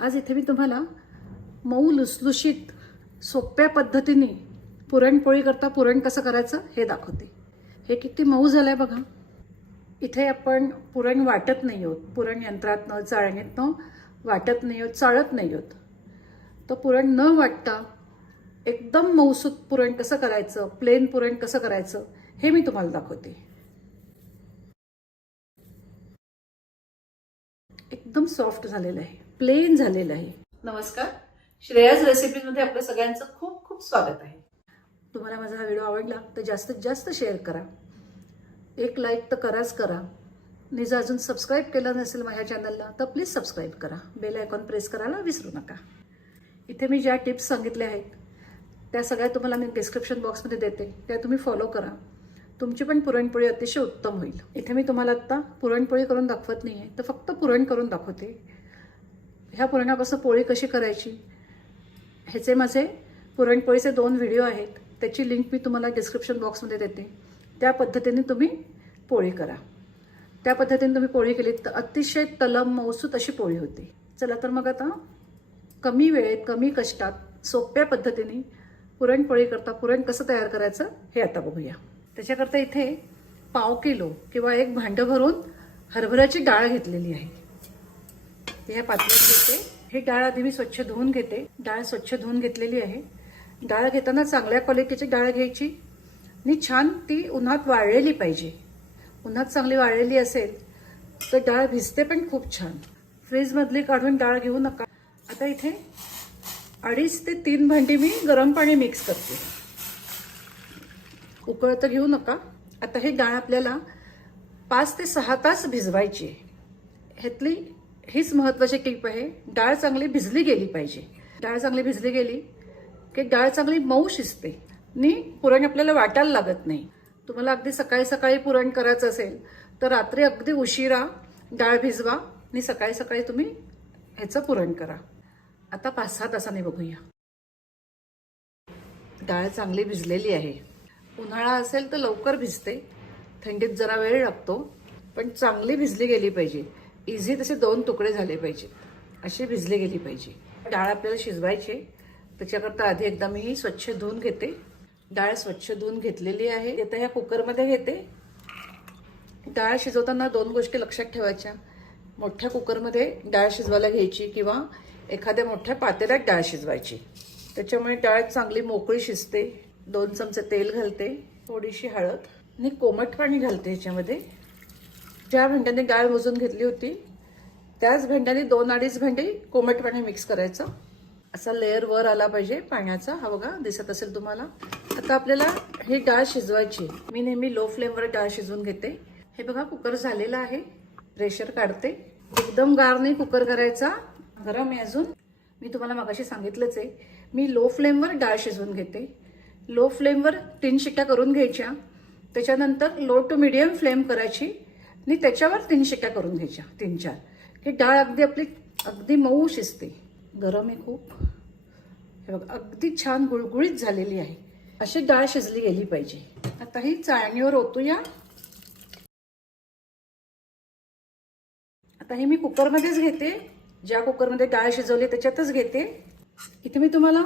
आज इथे मी तुम्हाला मऊ लुसलुशीत सोप्या पद्धतीने पुरणपोळी करता पुरण कसं करायचं हे दाखवते. हे किती मऊ झालं आहे बघा. इथे आपण पुरण वाटत नाही आहोत. पुरण यंत्रातनं चाळणीतनं वाटत नाही आहोत चाळत नाही आहोत. तर पुरण न वाटता एकदम मऊसूत पुरण कसं करायचं प्लेन पुरण कसं करायचं हे मी तुम्हाला दाखवते. एकदम सॉफ्ट झालेलं आहे प्लेन झालेलं आहे. नमस्कार. श्रेयाज रेसिपीजमध्ये आपलं सगळ्यांचं खूप खूप स्वागत आहे. तुम्हाला माझा हा व्हिडिओ आवडला तर जास्तीत जास्त शेअर करा. एक लाईक तर कराच करा. आणि जर अजून सबस्क्राईब केलं नसेल माझ्या चॅनलला तर प्लीज सबस्क्राईब करा. बेल आयकॉन प्रेस करायला विसरू नका. इथे मी ज्या टिप्स सांगितल्या आहेत त्या सगळ्या तुम्हाला मी डिस्क्रिप्शन बॉक्समध्ये देते. त्या तुम्ही फॉलो करा. तुमची पण पुरणपोळी अतिशय उत्तम होईल. इथे मी तुम्हाला आत्ता पुरणपोळी करून दाखवत नाही आहे तर फक्त पुरण करून दाखवते. ह्या पुरणापासून पोळी कशी करायची? ह्याचे माझे पुरणपोळीचे दोन व्हिडिओ आहेत. त्याची लिंक मी तुम्हाला डिस्क्रिप्शन बॉक्समध्ये देते. त्या पद्धतीने तुम्ही पोळी करा. त्या पद्धतीने तुम्ही पोळी केली तर अतिशय तलम मौसूत अशी पोळी होते. चला तर मग आता कमी वेळेत कमी कष्टात सोप्या पद्धतीने पुरणपोळी करता पुरण कसं तयार करायचं हे आता बघूया. त्याच्याकरता इथे पाव किलो किंवा एक भांडं भरून हरभऱ्याची डाळ घेतलेली आहे. ते ह्या पातळीत घेते. ही डाळ आधी मी स्वच्छ धुवून घेते. डाळ स्वच्छ धुवून घेतलेली आहे. डाळ घेताना चांगल्या क्वालिटीची डाळ घ्यायची. आणि छान ती उन्हात वाळलेली पाहिजे. उन्हात चांगली वाळलेली असेल तर डाळ भिजते पण खूप छान. फ्रीजमधली काढून डाळ घेऊ नका. आता इथे अडीच ते तीन भांडी मी गरम पाणी मिक्स करते. उकळतं घेऊ नका. आता हे डाळ आपल्याला पाच ते सहा तास भिजवायची आहे. ह्यातली हीच महत्त्वाची टीप आहे. डाळ चांगली भिजली गेली पाहिजे. डाळ चांगली भिजली गेली की डाळ चांगली मऊ शिजते. आणि पुरण आपल्याला वाटायला लागत नाही. तुम्हाला अगदी सकाळी सकाळी पुरण करायचं असेल तर रात्री अगदी उशिरा डाळ भिजवा आणि सकाळी सकाळी तुम्ही ह्याचं पुरण करा. आता पाच सहा तासाने बघूया. डाळ चांगली भिजलेली आहे. उन्हाळा असेल तर लवकर भिजते. थंडीत जरा वेळ लागतो पण चांगली भिजली गेली पाहिजे. इझी तसे दोन तुकडे झाले पाहिजेत अशी भिजली गेली पाहिजे. डाळ आपल्याला शिजवायची त्याच्याकरता आधी एकदा मी ही स्वच्छ धुवून घेते. डाळ स्वच्छ धुवून घेतलेली आहे. आता ह्या कुकरमध्ये घेते. डाळ शिजवताना दोन गोष्टी लक्षात ठेवायच्या. मोठ्या कुकरमध्ये डाळ शिजवायला घ्यायची किंवा एखाद्या मोठ्या पातेल्यात डाळ शिजवायची. त्याच्यामुळे डाळ चांगली मोकळी शिजते. दोन चमचे तेल घालते थोडीशी हळद आणि कोमट पाणी घालते ह्याच्यामध्ये. ज्या भांड्याने डाळ मोजून घेतली होती त्याच भांड्याने दोन अडीच भांडी कोमट पाणी मिक्स करायचं. असा लेअर वर आला पाहिजे पाण्याचा हा बघा दिसत असेल तुम्हाला. आता आपल्याला ही डाळ शिजवायची. मी नेहमी लो फ्लेमवर डाळ शिजवून घेते. हे बघा कुकर झालेला आहे. प्रेशर काढते. एकदम गार नाही कुकर करायचा. गरम आहे अजून. मी तुम्हाला मगाशी सांगितलंच आहे. मी लो फ्लेमवर डाळ शिजवून घेते. लो फ्लेमवर तीन शिट्ट्या करून घ्यायच्या. त्याच्यानंतर लो टू मिडियम फ्लेम करायची. आणि त्याच्यावर तीन शिट्ट्या करून घ्यायच्या तीन चार. की डाळ अगदी आपली अगदी मऊ शिजते. गरम आहे खूप. हे बघा अगदी छान गुळगुळीत झालेली आहे. अशी डाळ शिजली गेली पाहिजे. आता ही चाळणीवर ओतूया. आता हे मी कुकरमध्येच घेते. ज्या कुकरमध्ये डाळ शिजवली त्याच्यातच घेते. इथे मी तुम्हाला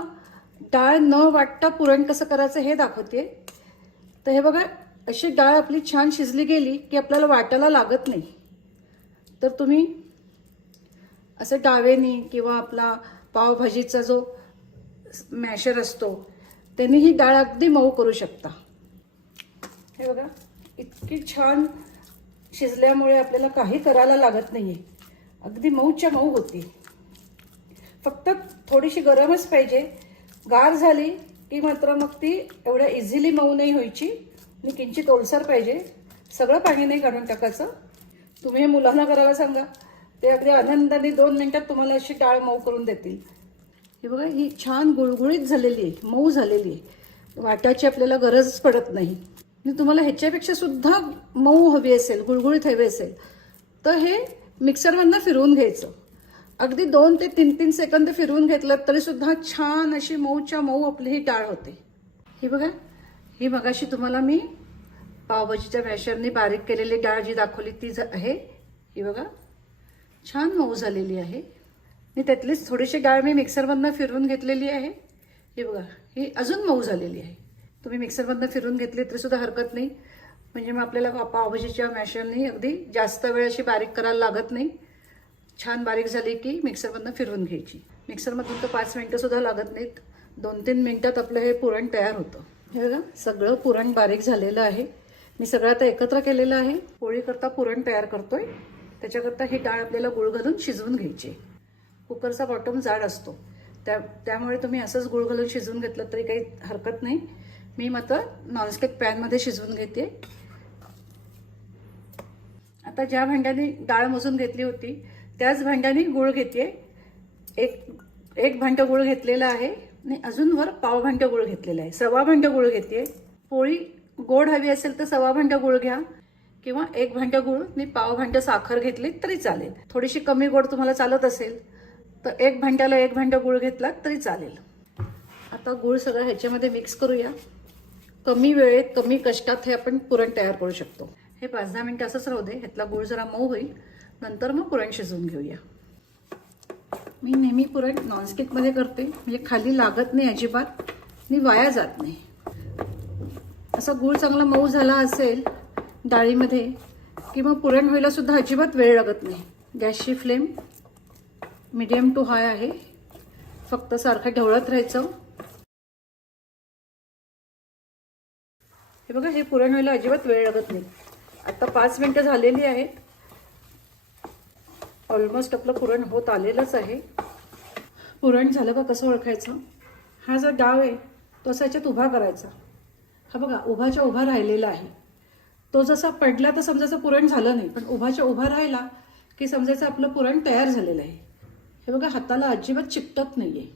डाळ न वाटता पुरण कसं करायचं हे दाखवते तर हे बघा अशी डाळ आपली छान शिजली गेली की आपल्याला वाटायला लागत नाही. तर तुम्ही असं डावेनी किंवा आपला पावभाजीचा जो मॅशर असतो त्यांनी ही डाळ अगदी मऊ करू शकता. हे बघा इतकी छान शिजल्यामुळे आपल्याला काही करायला लागत नाही आहे अगदी मऊच्या मऊ होती. फक्त थोडीशी गरमच पाहिजे गार झाली की मात्र मग ती एवढ्या इझिली मऊ नाही व्हायची. आणि किंचित ओलसर पाहिजे. सगळं पाणी नाही काढून टाकायचं. तुम्ही हे मुलांना करायला सांगा. ते अगदी आनंदाने दोन मिनटात तुम्हाला अशी डाळ मऊ करून देतील. हे बघा ही छान गुळगुळीत झालेली आहे मऊ झालेली आहे. वाटाची आपल्याला गरजच पडत नाही. आणि तुम्हाला ह्याच्यापेक्षा सुद्धा मऊ हवी असेल गुळगुळीत हवी असेल तर हे मिक्सरमधनं फिरवून घ्यायचं. अगदी दोन ते तीन तीन सेकंद फिरवून घेतलं तरी सुद्धा छान अशी मऊच्या मऊ आपली ही डाळ होते. ही बघा ही मगाशी तुम्हाला मी पावभाजीच्या मॅशरने बारीक केलेली डाळ जी दाखवली ती ज- आहे ही बघा छान मऊ झालेली आहे. मी त्यातलीच थोडीशी डाळ मी मिक्सरमधनं फिरवून घेतलेली आहे. ही बघा ही अजून मऊ झालेली आहे. तुम्ही मिक्सरमधनं फिरवून घेतली तरी सुद्धा हरकत नाही. म्हणजे मग आपल्याला पावभाजीच्या मॅशरनी अगदी जास्त वेळ अशी बारीक करायला लागत नाही. छान बारीक झाली की मिक्सरमधनं फिरवून घ्यायची. मिक्सरमधून तर पाच मिनटंसुद्धा लागत नाहीत. दोन तीन मिनटात आपलं हे पुरण तयार होतं. हे बघा सगळं पुरण बारीक झालेलं आहे. मी सगळं आता एकत्र केलेलं आहे. पोळीकरता पुरण तयार करतोय. त्याच्याकरता ही डाळ आपल्याला गुळ घालून शिजवून घ्यायची. कुकरचा बॉटम जाड असतो. त्या त्यामुळे तुम्ही असंच गुळ घालून शिजवून घेतलं तरी काही हरकत नाही. मी मात्र नॉनस्टिक पॅनमध्ये शिजवून घेते. आता ज्या भांड्याने डाळ मोजून घेतली होती त्याच भांड्याने गुळ घेते एक एक भांडं गुळ घेतलेला आहे आणि अजून वर पाव भांडं गुळ घेतलेलं आहे. सव्वा भांडं गुळ घेते पोळी गोड हवी असेल तर सव्वा भांडं गुळ घ्या किंवा एक भांडं गुळ आणि पाव भांडं साखर घेतली तरी चालेल. थोडीशी कमी गोड तुम्हाला चालत असेल तर एक भांड्याला एक भांडं गुळ घेतला तरी चालेल. आता गुळ सगळं ह्याच्यामध्ये मिक्स करूया. कमी वेळेत कमी कष्टात हे आपण पुरण तयार करू शकतो. हे पाच दहा मिनटं असंच राहू दे. ह्यातला गुळ जरा मऊ होईल. नंतर मग पुरण शिजवून घेऊया. मी नेहमी पुरण नॉनस्टिकमध्ये करते. म्हणजे खाली लागत नाही अजिबात. आणि वाया जात नाही. असा गूळ चांगला मऊ झाला असेल डाळीमध्ये की मग पुरण व्हायला सुद्धा अजिबात वेळ लागत नाही. गॅसची फ्लेम मिडियम टू हाय आहे. फक्त सारखं ढवळत राहायचं. हे बघा हे पुरण व्हायला अजिबात वेळ लागत नाही. आता पाच मिनिटं झालेली आहेत. ऑलमोस्ट आपलं पुरण होत आलेलंच आहे. पुरण झालं का कसं ओळखायचं? हा जो डाव आहे तो असा याच्यात उभा करायचा. हा बघा उभाच्या उभा राहिलेला आहे. तो जसा पडला तर समजायचं पुरण झालं नाही पण उभाच्या उभा राहिला की समजायचं आपलं पुरण तयार झालेलं आहे. हे बघा हाताला अजिबात चिकटत नाही आहे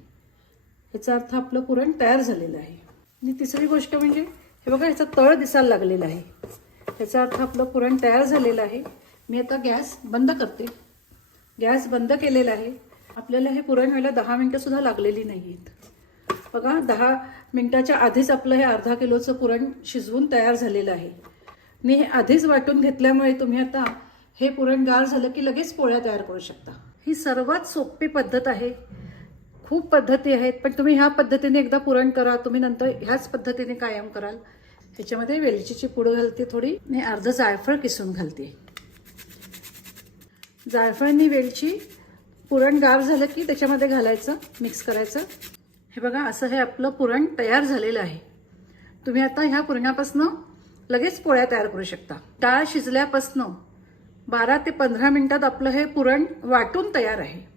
ह्याचा अर्थ आपलं पुरण तयार झालेलं आहे. आणि तिसरी गोष्ट म्हणजे हे बघा ह्याचा तळ दिसायला लागलेला आहे. ह्याचा अर्थ आपलं पुरण तयार झालेलं आहे. मी आता गॅस बंद करते. गॅस बंद केलेला आहे. आपल्याला हे पुरण व्हायला दहा मिनटं सुद्धा लागलेली नाही आहेत बघा दहा मिनटाच्या आधीच आपलं हे अर्धा किलोचं पुरण शिजवून तयार झालेलं आहे. मी हे आधीच वाटून घेतल्यामुळे तुम्ही आता हे पुरण गार झालं की लगेच पोळ्या तयार करू शकता. ही सर्वात सोपी पद्धत आहे. खूप पद्धती आहेत पण तुम्ही ह्या पद्धतीने एकदा पुरण करा. तुम्ही नंतर ह्याच पद्धतीने कायम कराल. ह्याच्यामध्ये वेलचीची पूड घालते थोडी आणि अर्धं जायफळ किसून घालते. जायफळनी वेलची पुरण गार झालं की त्याच्यामध्ये घालायचं मिक्स करायचं. हे बघा असं हे आपलं पुरण तयार झालेलं आहे. तुम्ही आता ह्या पुरणापासनं लगेच पोळ्या तयार करू शकता. डाळ शिजल्यापासनं बारा ते पंधरा मिनिटात आपलं हे पुरण वाटून तयार आहे.